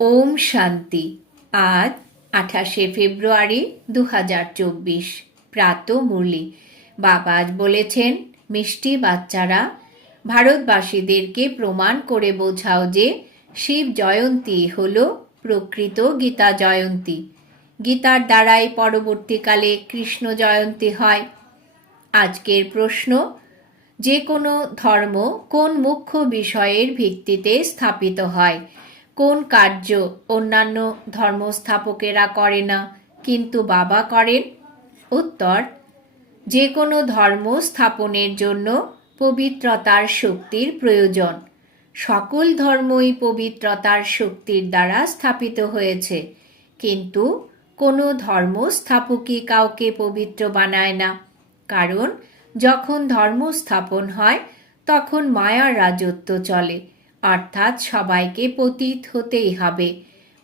ওম শান্তি। আজ আঠাশে ফেব্রুয়ারি দু হাজার চব্বিশ। প্রাত মুরলি। বাবা আজ বলেছেন, মিষ্টি বাচ্চারা, ভারতবাসীদেরকে প্রমাণ করে বোঝাও যে শিব জয়ন্তী হল প্রকৃত গীতা জয়ন্তী। গীতার দ্বারাই পরবর্তীকালে কৃষ্ণ জয়ন্তী হয়। আজকের প্রশ্ন, যে কোনো ধর্ম কোন মুখ্য বিষয়ের ভিত্তিতে স্থাপিত হয়? কোন কার্য অন্যান্য ধর্মস্থাপকেরা করে না, কিন্তু বাবা করেন? উত্তর যে কোনো ধর্ম স্থাপনের জন্য পবিত্রতার শক্তির প্রয়োজন। সকল ধর্মই পবিত্রতার শক্তির দ্বারা স্থাপিত হয়েছে, কিন্তু কোনো ধর্ম স্থাপকই কাউকে পবিত্র বানায় না। কারণ, যখন ধর্ম স্থাপন হয়, তখন মায়ার রাজত্ব চলে। অর্থাৎ সবাইকে পতীত হতেই হবে।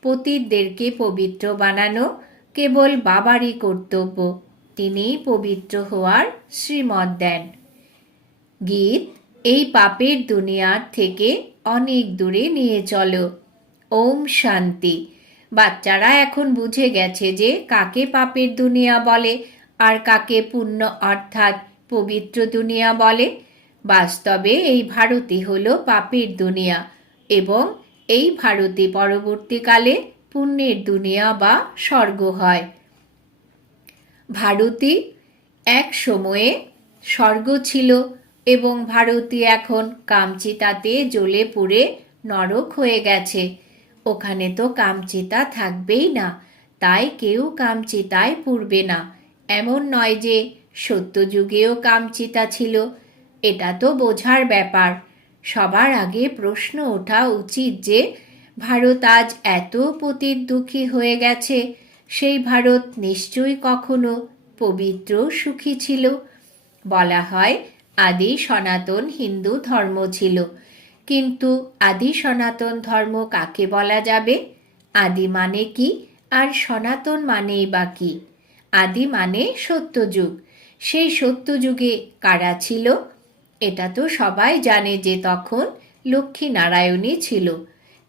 পতীতদেরকে পবিত্র বানানো কেবল বাবারই কর্তব্য। তিনি পবিত্র হওয়ার শ্রীমত দেন। গীত, এই পাপের দুনিয়ার থেকে অনেক দূরে নিয়ে চলো। ওম শান্তি। বাচ্চারা এখন বুঝে গেছে যে কাকে পাপের দুনিয়া বলে আর কাকে পুণ্য অর্থাৎ পবিত্র দুনিয়া বলে। বাস্তবে এই ভারতই হল পাপের দুনিয়া এবং এই ভারতে পরবর্তীকালে পুণ্যের দুনিয়া বা স্বর্গ হয়। ভারতী এক সময়ে স্বর্গ ছিল এবং ভারতী এখন কামচিতাতে জ্বলে পুড়ে নরক হয়ে গেছে। ওখানে তো কামচিতা থাকবেই না, তাই কেউ কামচিতায় পুড়বে না। এমন নয় যে সত্যযুগেও কামচিতা ছিল এটা তো বোঝার ব্যাপার। সবার আগে প্রশ্ন ওঠা উচিত যে, ভারত আজ এত পতিত দুঃখী হয়ে গেছে, সেই ভারত নিশ্চয়ই কখনো পবিত্র সুখী ছিল। বলা হয়, আদি সনাতন হিন্দু ধর্ম ছিল। কিন্তু আদি সনাতন ধর্ম কাকে বলা যাবে? আদি মানে কি? আর সনাতন মানেই বা কি? আদি মানে সত্যযুগ। সেই সত্যযুগে কারা ছিল? এটা তো সবাই জানে যে তখন লক্ষ্মী নারায়ণী ছিল।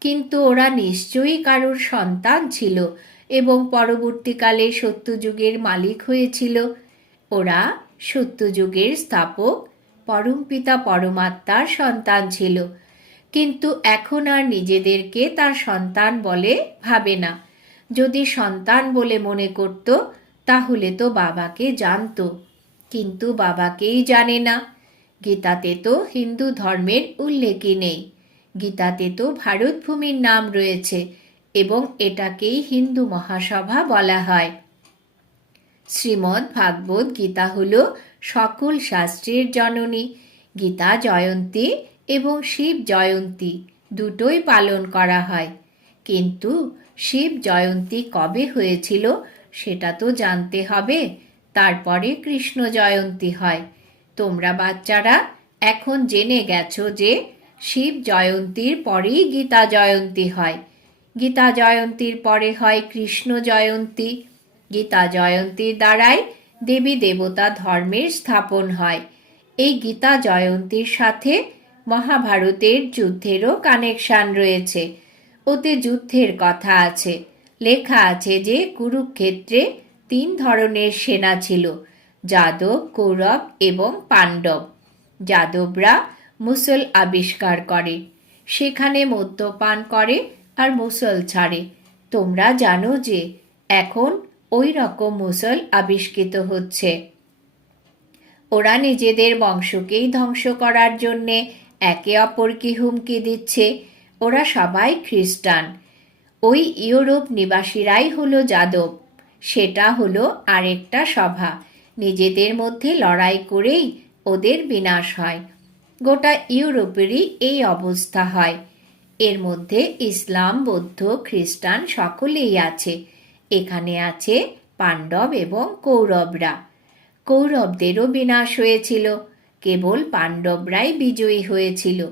কিন্তু ওরা নিশ্চয়ই কারোর সন্তান ছিল এবং পরবর্তীকালে সত্যযুগের মালিক হয়েছিল। ওরা সত্যযুগের স্থাপক পরমপিতা পরমাত্মার সন্তান ছিল। কিন্তু এখন আর নিজেদেরকে তার সন্তান বলে ভাবে না। যদি সন্তান বলে মনে করত, তাহলে তো বাবাকে জানতো। কিন্তু বাবাকেই জানে না। গীতাতে তো হিন্দু ধর্মের উল্লেখই নেই। গীতাতে তো ভারতভূমির নাম রয়েছে এবং এটাকেই হিন্দু মহাসভা বলা হয়। শ্রীমদ্ ভাগবত গীতা হল সকল শাস্ত্রের জননী। গীতা জয়ন্তী এবং শিব জয়ন্তী দুটোই পালন করা হয়। কিন্তু শিব জয়ন্তী কবে হয়েছিল সেটা তো জানতে হবে। তারপরে কৃষ্ণ জয়ন্তী হয়। তোমরা বাচ্চারা এখন জেনে গেছো যে শিব জয়ন্তীর পরেই গীতা জয়ন্তী হয়। গীতা জয়ন্তীর পরে হয় কৃষ্ণ জয়ন্তী। গীতা জয়ন্তীর দ্বারাই দেবী দেবতা ধর্মের স্থাপন হয়। এই গীতা জয়ন্তীর সাথে মহাভারতের যুদ্ধেরও কানেকশান রয়েছে। ওতে যুদ্ধের কথা আছে। লেখা আছে যে কুরুক্ষেত্রে তিন ধরনের সেনা ছিল। যাদব কৌরব এবং পাণ্ডব। যাদবরা মুসল আবিষ্কার করে। সেখানে মদ্যপান করে আর মুসল ছাড়ে। তোমরা জানো যে এখন ওই রকম মুসল আবিষ্কৃত হচ্ছে। ওরা নিজেদের বংশকেই ধ্বংস করার জন্যে একে অপরকে হুমকি দিচ্ছে। ওরা সবাই খ্রিস্টান। ওই ইউরোপ নিবাসীরাই হলো যাদব। সেটা হলো আরেকটা সভা। নিজেদের মধ্যে লড়াই করেই ওদের বিনাশ হয়। গোটা ইউরোপেরই এই অবস্থা হয়। এর মধ্যে ইসলাম, বৌদ্ধ, খ্রিস্টান সকলেই আছে। এখানে আছে পাণ্ডব এবং কৌরবরা। কৌরবদেরও বিনাশ হয়েছিল। কেবল পাণ্ডবরাই বিজয়ী হয়েছিল।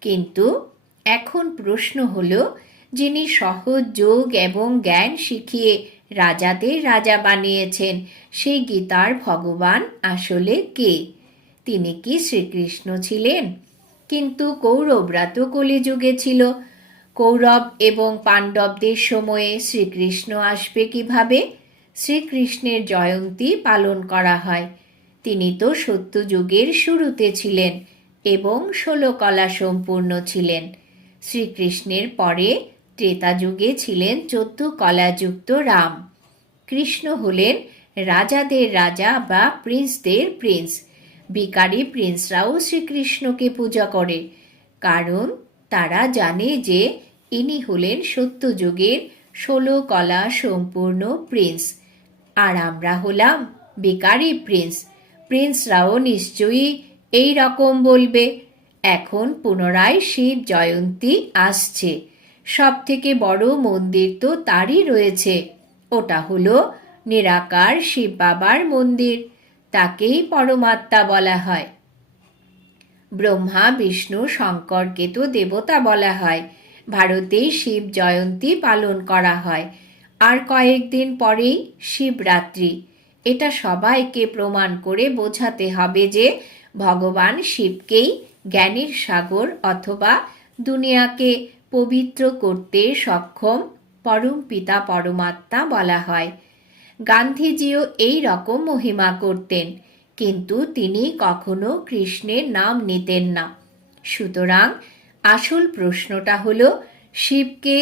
কিন্তু এখন প্রশ্ন হল, যিনি সহজ যোগ এবং জ্ঞান শিখিয়ে রাজাদের রাজা বানিয়েছেন। সেই গীতার ভগবান আসলে কে? তিনি কি শ্রীকৃষ্ণ ছিলেন? কিন্তু কৌরবরা তো কলিযুগে ছিল। কৌরব এবং পাণ্ডবদের সময়ে শ্রীকৃষ্ণ আসবে কীভাবে? শ্রীকৃষ্ণের জয়ন্তী পালন করা হয়। তিনি তো সত্যযুগের শুরুতে ছিলেন এবং ষোলো কলা সম্পূর্ণ ছিলেন। শ্রীকৃষ্ণের পরে ত্রেতা যুগে ছিলেন চোদ্দ কলাযুক্ত রাম। কৃষ্ণ হলেন রাজাদের রাজা বা প্রিন্সদের প্রিন্স। বিকারী প্রিন্সরাও শ্রীকৃষ্ণকে পূজা করে, কারণ তারা জানে যে ইনি হলেন সত্যযুগের ষোলো কলা সম্পূর্ণ প্রিন্স। আর আমরা হলাম বেকারি প্রিন্স। প্রিন্সরাও নিশ্চয়ই এই রকম বলবে। এখন পুনরায় শিব জয়ন্তী আসছে। সব থেকে বড় মন্দির তো তারই রয়েছে। ওটা হলো নিরাকার শিব বাবার মন্দির। তাকেই পরমাত্মা বলা হয়। ব্রহ্মা, বিষ্ণু শঙ্করকে তো দেবতা বলা হয়। ভারতে শিব জয়ন্তী পালন করা হয়। আর কয়েকদিন পরেই শিবরাত্রি। এটা সবাইকে প্রমাণ করে বোঝাতে হবে যে ভগবান শিবকেই জ্ঞানীর সাগর অথবা দুনিয়াকে পবিত্র করতে সক্ষম পরম পিতা পরমাত্মা বলা হয়। গান্ধীজিও এই রকম মহিমা করতেন, কিন্তু তিনি কখনো কৃষ্ণের নাম নিতেন না। সুতরাং আসল প্রশ্নটা হল, শিবকে,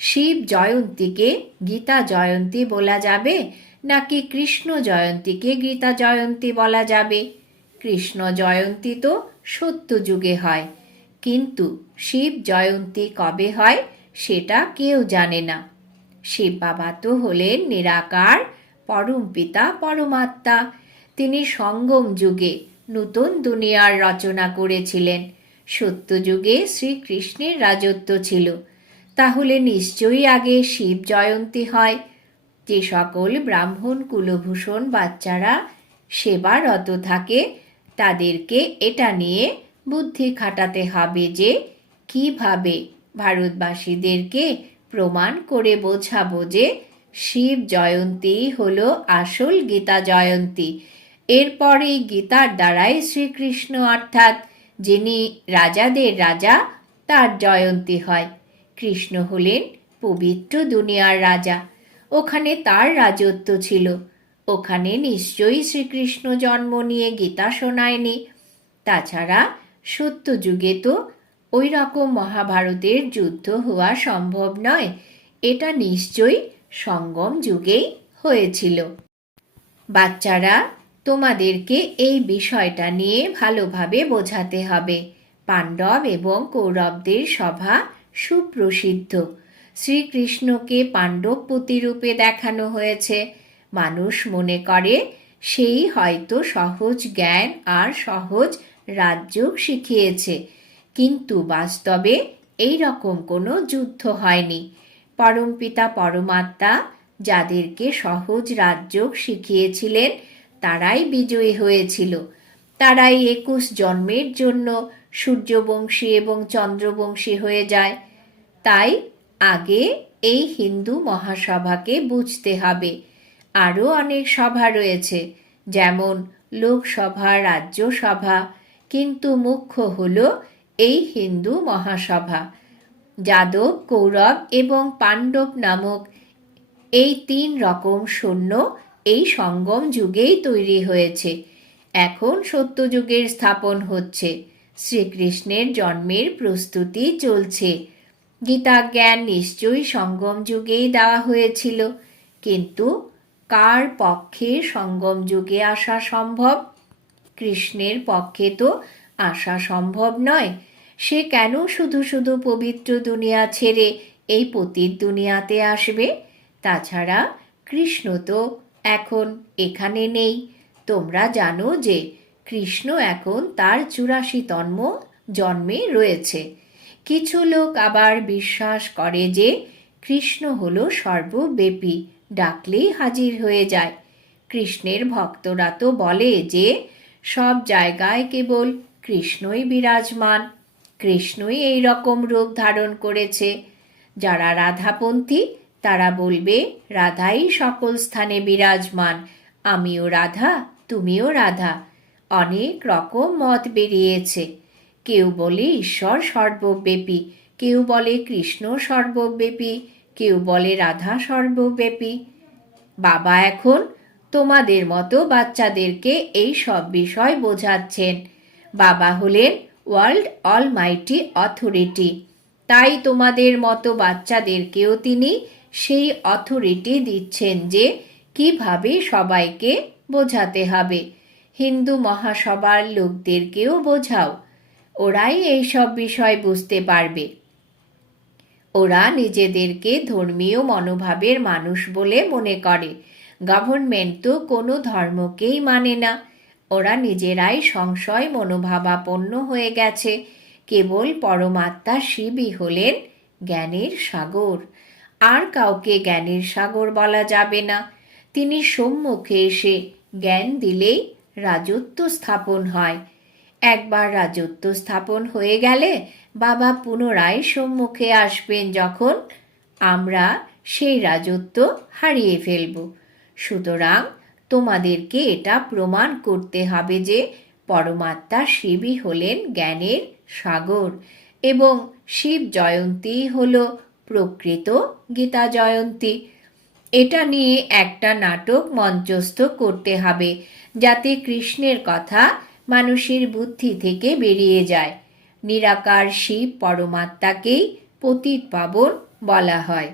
শিব জয়ন্তীকে গীতা জয়ন্তী বলা যাবে, নাকি কৃষ্ণ জয়ন্তীকে গীতা জয়ন্তী বলা যাবে? কৃষ্ণ জয়ন্তী তো সত্য যুগে হয়, কিন্তু শিব জয়ন্তী কবে হয় সেটা কেউ জানে না। শিব বাবা তো হলেন নিরাকার, পরম পিতা, পরমাত্মা। তিনি সঙ্গম যুগে নতুন দুনিয়ার রচনা করেছিলেন। সত্যযুগে শ্রীকৃষ্ণের রাজত্ব ছিল। তাহলে নিশ্চয়ই আগে শিব জয়ন্তী হয়। যে সকল ব্রাহ্মণ, কুলভূষণ বাচ্চারা সেবারত থাকে, তাদেরকে এটা নিয়ে বুদ্ধি খাটাতে হবে যে কীভাবে ভারতবাসীদেরকে প্রমাণ করে বোঝাবো যে শিব জয়ন্তী হল আসল গীতা জয়ন্তী? এরপরে গীতার দ্বারাই শ্রীকৃষ্ণ অর্থাৎ যিনি রাজাদের রাজা, তার জয়ন্তী হয়। কৃষ্ণ হলেন পবিত্র দুনিয়ার রাজা। ওখানে তার রাজত্ব ছিল। ওখানে নিশ্চয়ই শ্রীকৃষ্ণ জন্ম নিয়ে গীতা শোনায়নি। তাছাড়া সত্য যুগে তো ওই রকম মহাভারতের যুদ্ধ হওয়া সম্ভব নয়। এটা নিশ্চয়ই সঙ্গম যুগেই হয়েছিল। বাচ্চারা, তোমাদেরকে এই বিষয়টা নিয়ে ভালোভাবে বোঝাতে হবে। পাণ্ডব এবং কৌরবদের সভা সুপ্রসিদ্ধ। শ্রীকৃষ্ণকে পাণ্ডব প্রতিরূপে দেখানো হয়েছে। মানুষ মনে করে, সেই হয়তো সহজ জ্ঞান আর সহজ রাজ্য শিখিয়েছে। কিন্তু বাস্তবে এই রকম কোনো যুদ্ধ হয়নি। পরমপিতা পরমাত্মা যাদেরকে সহজ রাজ্য শিখিয়েছিলেন, তারাই বিজয়ী হয়েছিল। তারাই একুশ জন্মের জন্য সূর্যবংশী এবং চন্দ্রবংশী হয়ে যায়। তাই আগে এই হিন্দু মহাসভাকে বুঝতে হবে। আরও অনেক সভা রয়েছে, যেমন লোকসভা, রাজ্যসভা। কিন্তু মুখ্য হল এই হিন্দু মহাসভা। যাদব, কৌরব এবং পাণ্ডব নামক এই তিন রকম সৈন্য এই সঙ্গম যুগেই তৈরি হয়েছে। এখন সত্যযুগের স্থাপন হচ্ছে। শ্রীকৃষ্ণের জন্মের প্রস্তুতি চলছে। গীতা জ্ঞান নিশ্চয়ই সঙ্গম যুগেই দেওয়া হয়েছিল। কিন্তু কার পক্ষে সঙ্গম যুগে আসা সম্ভব? কৃষ্ণের পক্ষে তো আসা সম্ভব নয়। সে কেন শুধু শুধু পবিত্র দুনিয়া ছেড়ে এই পতির দুনিয়াতে আসবে? তাছাড়া কৃষ্ণ তো এখন এখানে নেই। তোমরা জানো যে কৃষ্ণ এখন তার চুরাশি তন্ম জন্মে রয়েছে। কিছু লোক আবার বিশ্বাস করে যে কৃষ্ণ হল সর্বব্যাপী, ডাকলেই হাজির হয়ে যায়। কৃষ্ণের ভক্তরা তো বলে যে সব জায়গায় কেবল কৃষ্ণই বিরাজমান। কৃষ্ণই এই রকম রূপ ধারণ করেছে। যারা রাধাপন্থী, তারা বলবে, রাধাই সকল স্থানে বিরাজমান। আমিও রাধা, তুমিও রাধা। অনেক রকম মত বেরিয়েছে। কেউ বলে, ঈশ্বর সর্বব্যাপী। কেউ বলে, কৃষ্ণ সর্বব্যাপী। কেউ বলে, রাধা সর্বব্যাপী। বাবা এখন তোমাদের মতো বাচ্চাদেরকে এই সব বিষয় বোঝাচ্ছেন। বাবা হলেন ওয়ার্ল্ড অল মাইটি অথরিটি। তাই তোমাদের মতো বাচ্চাদেরকেও তিনি সেই অথরিটি দিচ্ছেন যে কীভাবে সবাইকে বোঝাতে হবে। হিন্দু মহাসভার লোকদেরকেও বোঝাও। ওরাই এই সব বিষয় বুঝতে পারবে। ওরা নিজেদেরকে ধর্মীয় মনোভাবের মানুষ বলে মনে করে। গভর্নমেন্ট তো কোনো ধর্মকেই মানে না। ওরা নিজেরাই সংশয় মনোভাবাপন্ন হয়ে গেছে। কেবল পরমাত্মা শিবই হলেন জ্ঞানের সাগর। আর কাউকে জ্ঞানের সাগর বলা যাবে না। তিনি সম্মুখে এসে জ্ঞান দিলেই রাজত্ব স্থাপন হয়। একবার রাজত্ব স্থাপন হয়ে গেলে বাবা পুনরায় সম্মুখে আসবেন যখন আমরা সেই রাজত্ব হারিয়ে ফেলব। সুতরাং তোমাদেরকে এটা প্রমাণ করতে হবে যে পরমাত্মা শিবই হলেন জ্ঞানের সাগর এবং শিব জয়ন্তী হল প্রকৃত গীতা জয়ন্তী। এটা নিয়ে একটা নাটক মঞ্চস্থ করতে হবে যাতে কৃষ্ণের কথা মানুষের বুদ্ধি থেকে বেরিয়ে যায়। নিরাকার শিব পরমাত্মাকেই পতিত পাবন বলা হয়।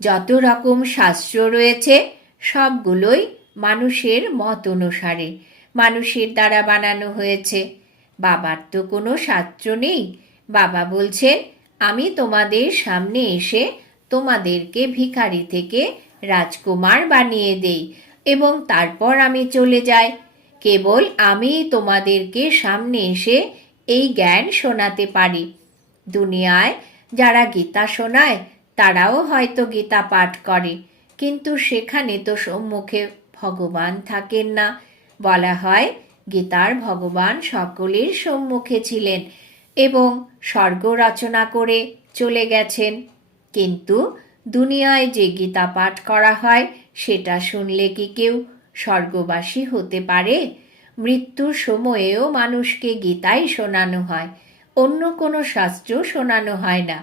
যত রকম শাস্ত্র রয়েছে, সবগুলোই মানুষের মত অনুসারে। মানুষের দ্বারা বানানো হয়েছে। বাবার তো কোনো শাস্ত্র নেই। বাবা বলছেন আমি তোমাদের সামনে এসে তোমাদেরকে ভিখারি থেকে রাজকুমার বানিয়ে দেই এবং তারপর আমি চলে যাই। কেবল আমি তোমাদেরকে সামনে এসে এই জ্ঞান শোনাতে পারি। দুনিয়ায় যারা গীতা শোনায়, তারাও হয়তো গীতা পাঠ করে। কিন্তু সেখানে তো সম্মুখে ভগবান থাকেন না। বলা হয়, গীতার ভগবান সকলের সম্মুখে ছিলেন এবং স্বর্গ রচনা করে চলে গেছেন। কিন্তু দুনিয়ায় যে গীতা পাঠ করা হয়, সেটা শুনলে কি কেউ স্বর্গবাসী হতে পারে? মৃত্যুর সময়েও মানুষকে গীতাই শোনানো হয়, অন্য কোনো শাস্ত্র শোনানো হয় না।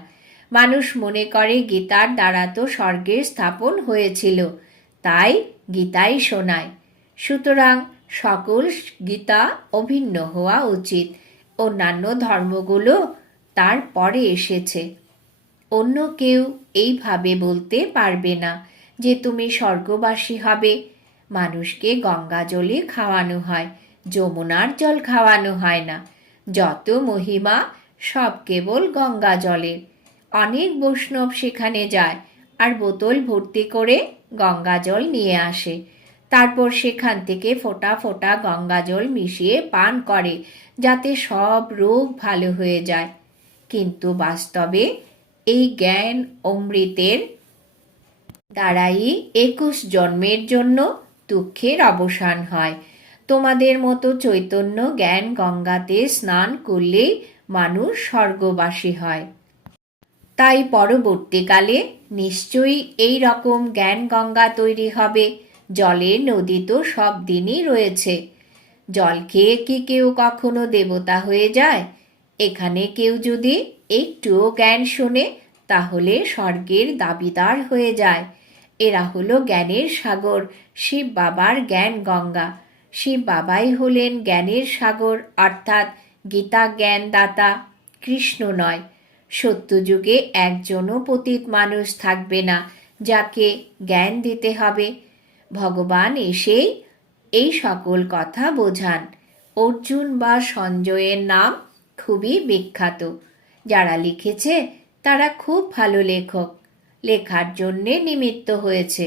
মানুষ মনে করে গীতার দ্বারা তো স্বর্গের স্থাপন হয়েছিল, তাই গীতাই শোনায়। সুতরাং সকল গীতা অভিন্ন হওয়া উচিত। অন্যান্য ধর্মগুলো তার পরে এসেছে। অন্য কেউ এইভাবে বলতে পারবে না যে তুমি স্বর্গবাসী হবে। মানুষকে গঙ্গা জলে খাওয়ানো হয়, যমুনার জল খাওয়ানো হয় না। যত মহিমা, সব কেবল গঙ্গা জলের অনেক বৈষ্ণব সেখানে যায়। আর বোতল ভর্তি করে গঙ্গা জল নিয়ে আসে। তারপর সেখান থেকে ফোটা ফোটা গঙ্গা জল মিশিয়ে পান করে, যাতে সব রোগ ভালো হয়ে যায়। কিন্তু বাস্তবে এই জ্ঞান অমৃতের দ্বারাই একুশ জন্মের জন্য দুঃখের অবসান হয়। তোমাদের মতো চৈতন্য জ্ঞান গঙ্গাতে স্নান করলেই মানুষ স্বর্গবাসী হয়। তাই পরবর্তীকালে নিশ্চয়ই এই রকম জ্ঞান গঙ্গা তৈরি হবে। জলের নদী তো সব দিনই রয়েছে। জল খেয়ে কি কেউ কখনো দেবতা হয়ে যায়? এখানে কেউ যদি একটুও জ্ঞান শোনে, তাহলে স্বর্গের দাবিদার হয়ে যায়। এরা হলো জ্ঞানের সাগর, শিব বাবার জ্ঞান গঙ্গা। শিব বাবাই হলেন জ্ঞানের সাগর, অর্থাৎ গীতা জ্ঞান দাতা কৃষ্ণ নয় সত্যযুগে একজনও পতিত মানুষ থাকবে না, যাকে জ্ঞান দিতে হবে। ভগবান এসেই এই সকল কথা বোঝান। অর্জুন বা সঞ্জয়ের নাম খুবই বিখ্যাত। যারা লিখেছে, তারা খুব ভালো লেখক। লেখার জন্যে নিমিত্ত হয়েছে।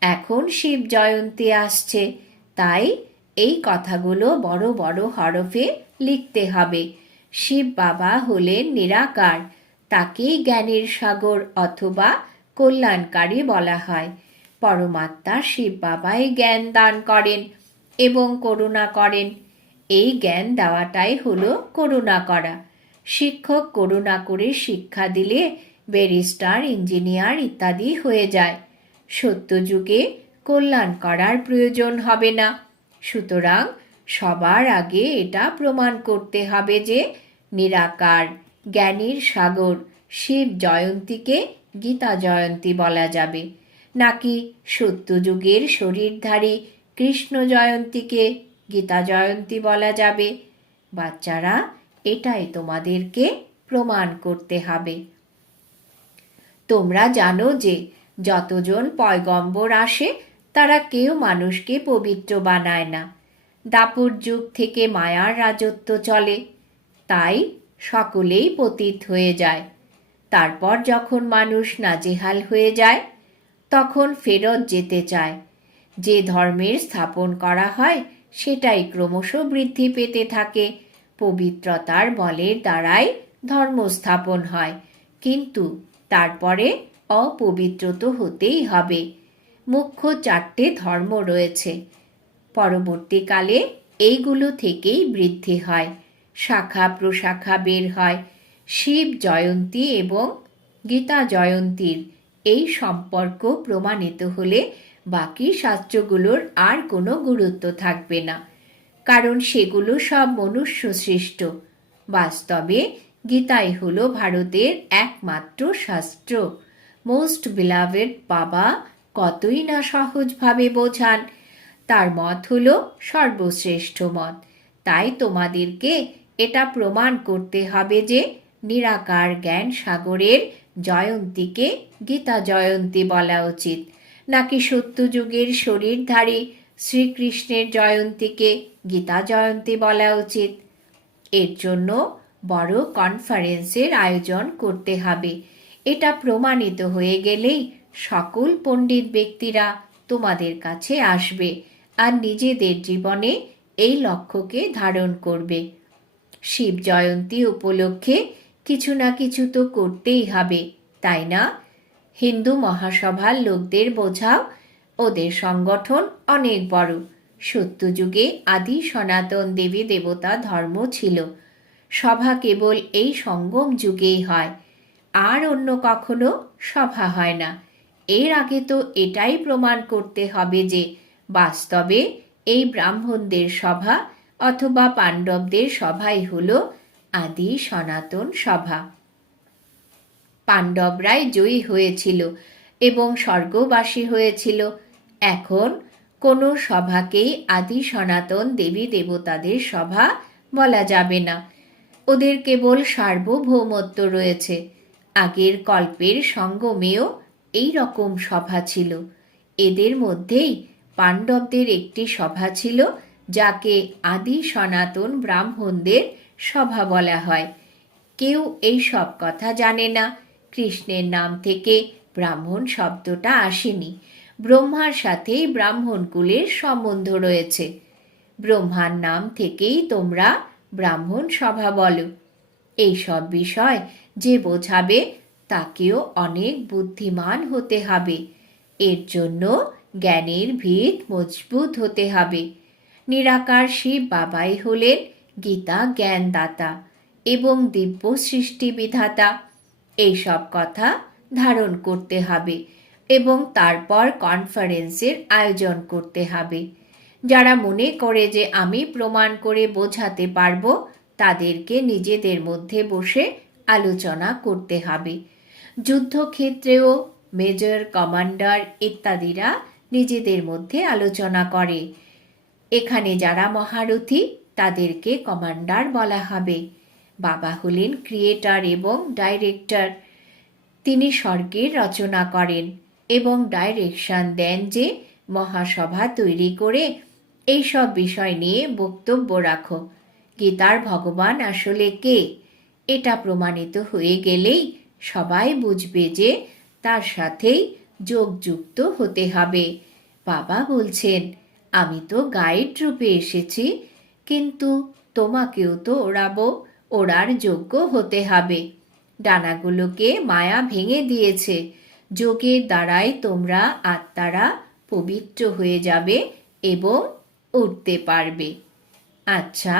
এখন শিব জয়ন্তী আসছে, তাই এই কথাগুলো বড় বড় হরফে লিখতে হবে। শিব বাবা হলেন নিরাকার। তাকেই জ্ঞানের সাগর অথবা কল্যাণকারী বলা হয়। পরমাত্মা শিব বাবাই জ্ঞান দান করেন এবং করুণা করেন। এই জ্ঞান দেওয়াটাই হলো করুণা করা। শিক্ষক করুণা করে শিক্ষা দিলে ব্যারিস্টার, ইঞ্জিনিয়ার ইত্যাদি হয়ে যায়। সত্যযুগে কল্যাণ করার প্রয়োজন হবে না। সুতরাং সবার আগে এটা প্রমাণ করতে হবে যে নিরাকার জ্ঞানীর সাগর শিব জয়ন্তীকে গীতা জয়ন্তী বলা যাবে। নাকি সত্যযুগের শরীরধারী কৃষ্ণ জয়ন্তীকে গীতা জয়ন্তী বলা যাবে? বাচ্চারা, এটাই তোমাদেরকে প্রমাণ করতে হবে। তোমরা জানো যে যতজন পয়গম্বর আসে, তারা কেউ মানুষকে পবিত্র বানায় না। দাপুর যুগ থেকে মায়ার রাজত্ব চলে। তাই সকলেই পতিত হয়ে যায়। তারপর যখন মানুষ নাজেহাল হয়ে যায়, তখন ফেরত যেতে চায়। যে ধর্মের স্থাপন করা হয়, সেটাই ক্রমশ বৃদ্ধি পেতে থাকে। পবিত্রতার বলের দ্বারাই ধর্ম স্থাপন হয়, কিন্তু তারপরে অপবিত্র তো হতেই হবে। মুখ্য চারটে ধর্ম রয়েছে। পরবর্তীকালে এইগুলো থেকেই বৃদ্ধি হয়। শাখা প্রশাখা বের হয়। শিব জয়ন্তী এবং গীতা জয়ন্তীর এই সম্পর্ক প্রমাণিত হলে বাকি শাস্ত্রগুলোর আর কোনো গুরুত্ব থাকবে না। কারণ সেগুলো সব মনুষ্য সৃষ্ট। বাস্তবে গীতাই হলো ভারতের একমাত্র শাস্ত্র। মোস্ট বিলাভেড বাবা কতই না সহজভাবে বোঝান। তার মত হল সর্বশ্রেষ্ঠ মত। তাই তোমাদেরকে এটা প্রমাণ করতে হবে যে নিরাকার জ্ঞান সাগরের জয়ন্তীকে গীতা জয়ন্তী বলা উচিত। নাকি সত্যযুগের শরীরধারী শ্রীকৃষ্ণের জয়ন্তীকে গীতা জয়ন্তী বলা উচিত? এর জন্য বড় কনফারেন্সের আয়োজন করতে হবে। এটা প্রমাণিত হয়ে গেলেই সকল পণ্ডিত ব্যক্তিরা তোমাদের কাছে আসবে আর নিজেদের জীবনে এই লক্ষ্যকে ধারণ করবে। শিব জয়ন্তী উপলক্ষে কিছু না কিছু তো করতেই হবে, তাই না? হিন্দু মহাসভার লোকদের বোঝাও, ওদের সংগঠন অনেক বড়। সত্যযুগে আদি সনাতন দেবী দেবতা ধর্ম ছিল। সভা কেবল এই সঙ্গম যুগেই হয়। আর অন্য কখনো সভা হয় না। এর আগে তো এটাই প্রমাণ করতে হবে যে বাস্তবে এই ব্রাহ্মণদের সভা অথবা পাণ্ডবদের সভাই হল আদি সনাতন সভা। পাণ্ডবরাই জয়ী হয়েছিল এবং স্বর্গবাসী হয়েছিল। এখন কোনো সভাকেই আদি সনাতন দেবী দেবতাদের সভা বলা যাবে না। ওদের কেবল সার্বভৌমত্ব রয়েছে। আগের কল্পের সঙ্গমেও এই রকম সভা ছিল। এদের মধ্যেই পাণ্ডবদের একটি সভা ছিল যাকে আদি সনাতন ব্রাহ্মণদের সভা বলা হয়। কেউ এই সব কথা জানে না। কৃষ্ণের নাম থেকে ব্রাহ্মণ শব্দটা আসেনি। ব্রহ্মার সাথেই ব্রাহ্মণ কুলের সম্বন্ধ রয়েছে। ব্রহ্মার নাম থেকেই তোমরা ব্রাহ্মণ সভা বলো। এই সব বিষয় যে বোঝাবে, তাকেও অনেক বুদ্ধিমান হতে হবে। এর জন্য জ্ঞানের ভিত মজবুত হতে হবে। নিরাকার শিব বাবাই হলেন গীতা জ্ঞানদাতা এবং দিব্য সৃষ্টি বিধাতা। এইসব কথা ধারণ করতে হবে এবং তারপর কনফারেন্সের আয়োজন করতে হবে। যারা মনে করে যে আমি প্রমাণ করে বোঝাতে পারব, তাদেরকে নিজেদের মধ্যে বসে আলোচনা করতে হবে। যুদ্ধক্ষেত্রেও মেজর, কমান্ডার ইত্যাদিরা নিজেদের মধ্যে আলোচনা করে। এখানে যারা মহারথী, তাদেরকে কমান্ডার বলা হবে। বাবা হলেন ক্রিয়েটার এবং ডাইরেক্টর। তিনি স্বর্গের রচনা করেন এবং ডাইরেকশন দেন যে মহাসভা তৈরি করে এই সব বিষয় নিয়ে বক্তব্য রাখো। গীতার ভগবান আসলে কে? এটা প্রমাণিত হয়ে গেলেই সবাই বুঝবে যে তার সাথেই যোগযুক্ত হতে হবে। বাবা বলছেন আমি তো গাইড রূপে এসেছি, কিন্তু তোমাকেও তো ওড়াবো, ওড়ার যোগ্য হতে হবে। ডানাগুলোকে মায়া ভেঙে দিয়েছে, যোগের দ্বারাই তোমরা আত্মারা পবিত্র হয়ে যাবে এবং উঠতে পারবে। আচ্ছা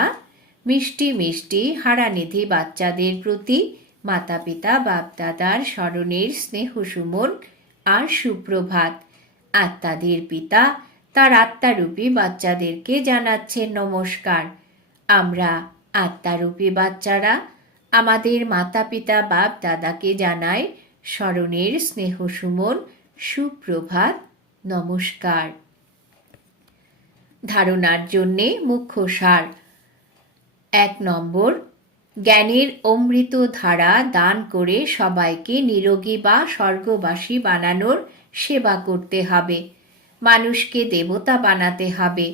মিষ্টি মিষ্টি হারানিধি বাচ্চাদের প্রতি মাতা পিতা বাপদাদার স্মরণের স্নেহ সুমন আর সুপ্রভাত। আত্মাদের পিতা তার আত্মারূপী বাচ্চাদেরকে জানাচ্ছেন নমস্কার। আমরা আত্মারূপী বাচ্চারা আমাদের মাতা পিতা বাপ দাদাকে জানায় স্মরণের স্নেহ সুমন, সুপ্রভাত, নমস্কার। ধারণার জন্যে মুখ্য সার। এক নম্বর, জ্ঞানের অমৃত ধারা দান করে সবাইকে নিরোগী বা স্বর্গবাসী বানানোর সেবা করতে হবে। মানুষকে দেবতা বানাতে হবে।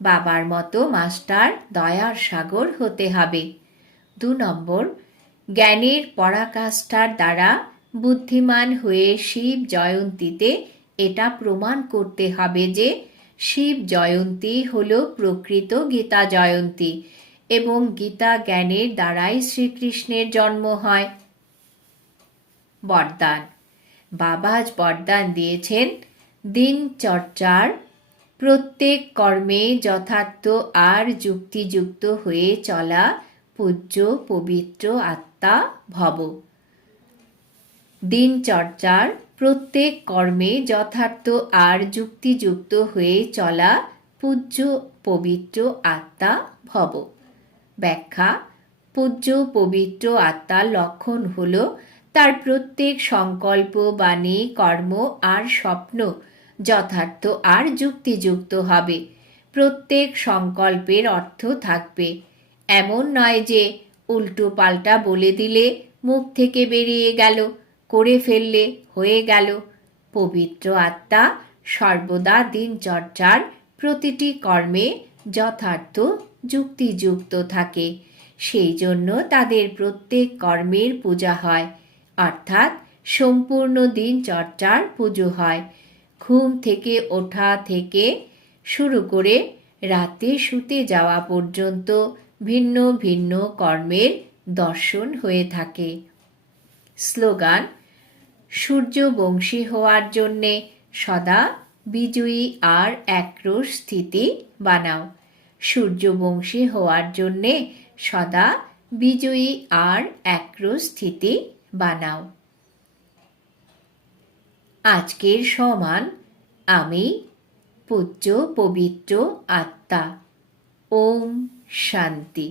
বাবার মতো মাস্টার দয়ার সাগর হতে হবে। দু নম্বর, জ্ঞানের পরাকাষ্ঠার দ্বারা বুদ্ধিমান হয়ে শিব জয়ন্তীতে এটা প্রমাণ করতে হবে যে শিব জয়ন্তী হল প্রকৃত গীতা জয়ন্তী এবং গীতা জ্ঞানের দ্বারাই শ্রীকৃষ্ণের জন্ম হয়। বরদান বাবাজ বরদান দিয়েছেন দিন চর্চার প্রত্যেক কর্মে যথার্থ আর যুক্তিযুক্ত হয়ে চলা পূজ্য, পবিত্র আত্মা, ভব। দিনচর্চার প্রত্যেক কর্মে যথার্থ আর যুক্তিযুক্ত হয়ে চলা পূজ্য, পবিত্র আত্মা, ভব। ব্যাখ্যা, পূজ্য, পবিত্র আত্মার লক্ষণ হল তার প্রত্যেক সংকল্প, বাণী, কর্ম আর স্বপ্ন যথার্থ আর যুক্তিযুক্ত হবে। প্রত্যেক সংকল্পের অর্থ থাকবে। এমন নয় যে উল্টো পাল্টা বলে দিলে মুখ থেকে বেরিয়ে গেল, করে ফেললে হয়ে গেল। পবিত্র আত্মা সর্বদা দিনচর্চার প্রতিটি কর্মে যথার্থ যুক্তিযুক্ত থাকে। সেই জন্য তাদের প্রত্যেক কর্মের পূজা হয়, অর্থাৎ সম্পূর্ণ দিনচর্চার পুজো হয়। ঘুম থেকে ওঠা থেকে শুরু করে রাতে শুতে যাওয়া পর্যন্ত ভিন্ন ভিন্ন কর্মের দর্শন হয়ে থাকে। স্লোগান, সূর্যবংশী হওয়ার জন্যে সদা বিজয়ী আর একরোষ স্থিতি বানাও। সূর্যবংশী হওয়ার জন্যে সদা বিজয়ী আর একরোষ স্থিতি বানাও। আজকের সমান আমি পূজ্য পবিত্র আত্মা। ওম শান্তি।